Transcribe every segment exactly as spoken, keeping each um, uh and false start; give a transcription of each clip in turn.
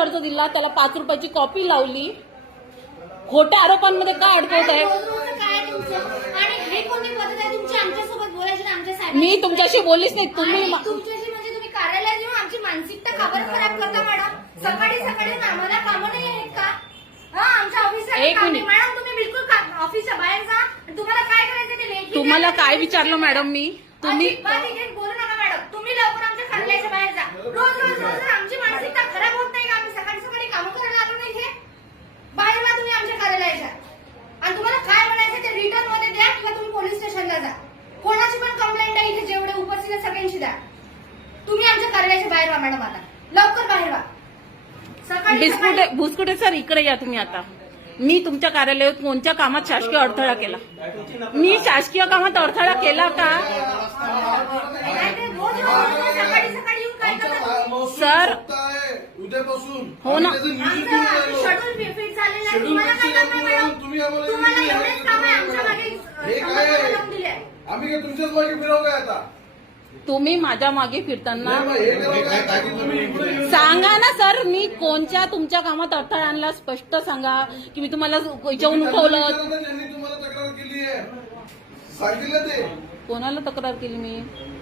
अर्ज दिला, त्याला पाच रुपयाची कॉपी लावली, खोट्या आरोपांमध्ये काय अडकवत आहे? काय तुमचं आणि हे कोणती पद्धत आहे तुमची आमच्यासोबत बोलायची ना आमच्या साहेब? मी तुमच्याशी बोललीच नाही. तुम्ही तुमच्याशी म्हणजे तुम्ही कार्यालयात येऊन आमची मानसिकता का बरं खराब करता मॅडम? सकाळी सकाळी आम्हाला कामं नाही आहेत का? हा आमच्या ऑफिसला एक मिनिट मॅडम तुम्ही बिलकुल ऑफिसच्या बाहेर जा. तुम्हाला काय करायचं ते लेखी तुम्हाला काय विचारलं मॅडम मी? तुम्ही बोलू नका मॅडम. तुम्ही लवकर आमच्या कार्यालयाच्या बाहेर जा. रोज रोज रोज आमची मानसिकता खराब होत नाही का? आम्ही सकाळी सकाळी कामं करायला आलो नाही हे? बाहेर वा तुम्ही आमच्या कार्यालयाच्या. आणि तुम्हाला काय म्हणायचं ते रिटर्न मध्ये द्या किंवा तुम्ही पोलीस स्टेशनला जा. कोणाची पण कंप्लेंट आहे इथे जेवढे उपस्थित आहेत सगळ्यांची द्या. तुम्ही आमच्या कार्यालयाच्या बाहेर व्हा मॅडम. आता लवकर बाहेर व्हा. सकाळी बिस्कुटे भुसकुटे सर इकडे या तुम्ही. आता मी तुमच्या कार्यालयात कोणत्या कामात शासकीय अडथळा केला? मी शासकीय कामात अडथळा केला का? रोज रोज सकाळी सकाळी येऊन काय करतात सर उद्यापासून हो ना शेड्यूल फिट झालेलं आहे. तुम्हाला काय काम आहे मॅडम? तुम्हाला एवढेच काम आहे आमच्या मागे लावून दिले आहे. आम्ही काय तुमच्याच मागे फिरव काय आता? तुम्ही माझ्या मागे फिरताना हे करावं काय ताकी तुम्ही इकडे येऊन- सांगा ना सर, मी कोणत्या तुमच्या कामात अडथळा आणला स्पष्ट सांगा की मी तुम्हाला याच्याहून उठवलं. त्यांनी तुम्हाला तक्रार केली आहे सांगितलं ते. कोणाला तक्रार केली मी?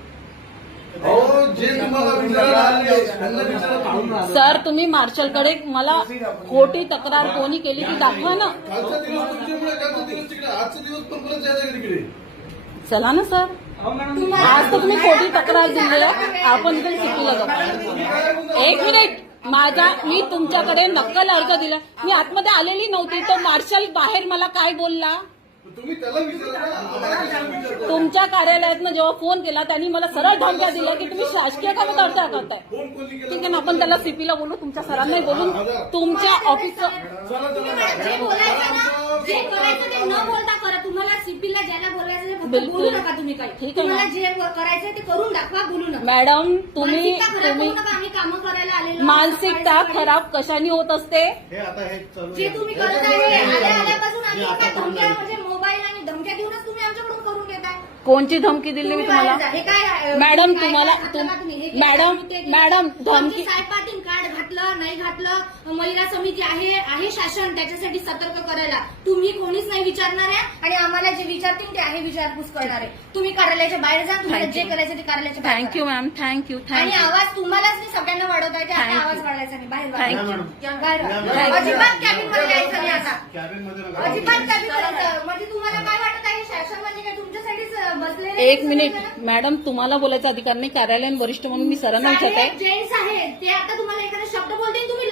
अहो जे तुम्हाला विचारायला आले त्यांना विचारा. सर तुम्ही मार्शलकडे मला खोटी तक्रार कोणी केली ती दाखवा ना. कालचा दिवस तुमच्यामुळे कालचा दिवस तिकडे आजचा दिवस पण परत जायचा का तिकडे? चला ना सर, आज तर तुम्ही खोटी तक्रार दिली आहे, आपण इथे शिकलं जाऊ. एक मिनिट, माझा मी तुमच्याकडे नक्कल अर्ज दिला. मी आतमध्ये आलेली नव्हती तर मार्शल बाहेर मला काय बोलला? तुम्ही त्याला विचारा ना, आम्हाला कशाला विचारता? तुमच्या कार्यालयातनं जेव्हा फोन केला त्यांनी मला सरळ धमक्या दिल्या की तुम्ही शासकीय कामात अडथळा करताय. फोन कोणी केला? ठीक आहे ना, आपण त्याला सीपीला बोलू, तुमच्या सरांनाही बोलून तुमच्या ऑफिसचं चला तुम्ही चला जे बोलायचं ना, जे करायचं ते न बोलता करा. तुम्हाला सीपीला ज्याला बोलायचं ते फक्त बिलकुल. बोलू नका तुम्ही काही. ठीक आहे ना. तुम्हाला जे करायचं ते करून दाखवा, बोलू नका. मॅडम तुम्ही मानसिकता खराब तुम्ही करू नका. आम्ही कामं करायला आलेलो. मानसिकता सकाळी- खराब कशाने होत असते? हे आता हे चालू जे तुम्ही करत आहे आल्या आल्यापासून आम्ही एका धमक्या म्हणजे मोबाईल आणि धमक्या देऊनच तुम्ही आमच्याकडून करून घेताय. कोणची धमकी दिली मी तुम्ही तुम्हाला? बाहेर जा. हे काय मॅडम, काय तुम्हाला- काय तुम- हाताला तुम्ही हे मॅडम, केलं, ते केलं. मॅडम, धमकी- आमची सायपाटीन कार्ड घातलं नाही घातलं महिला समिती आहे आहे शासन त्याच्यासाठी सतर्क करायला. तुम्ही कोणीच नाही विचारणार आहे आणि आम्हाला जे विचारतील ते आहे विचारपूस करणार आहे. तुम्ही कार्यालयाच्या बाहेर जा. तुम्हाला Thank जे you. करायचं ते कार्यालयाच्या बाहेर थँक्यू मॅम, थँक्यू करा. आणि थँक्यू. आवाज तुम्हालाच मी सगळ्यांना वाढवता येते. आता Thank you. आवाज वाढवायचा नाही. बाहेर Thank वाढवा. you. बाहेर Thank वाढवा. you. अजिबात कॅबिन मध्ये यायचं नाही आता. कॅबिन मध्ये अजिबात कॅबिन मध्ये जा. म्हणजे तुम्हाला काय वाटत आहे शासन म्हणजे काय तुमच्यासाठीच बसलेले एक मिनिट मॅडम, तुम्हाला बोलायचा अधिकार नाही. कार्यालयीन वरिष्ठ म्हणून मी सरांना विचारत आहे. जेंट्स आहेत ते आता तुम्हाला एखादा शब्द बोलतील तुम्ही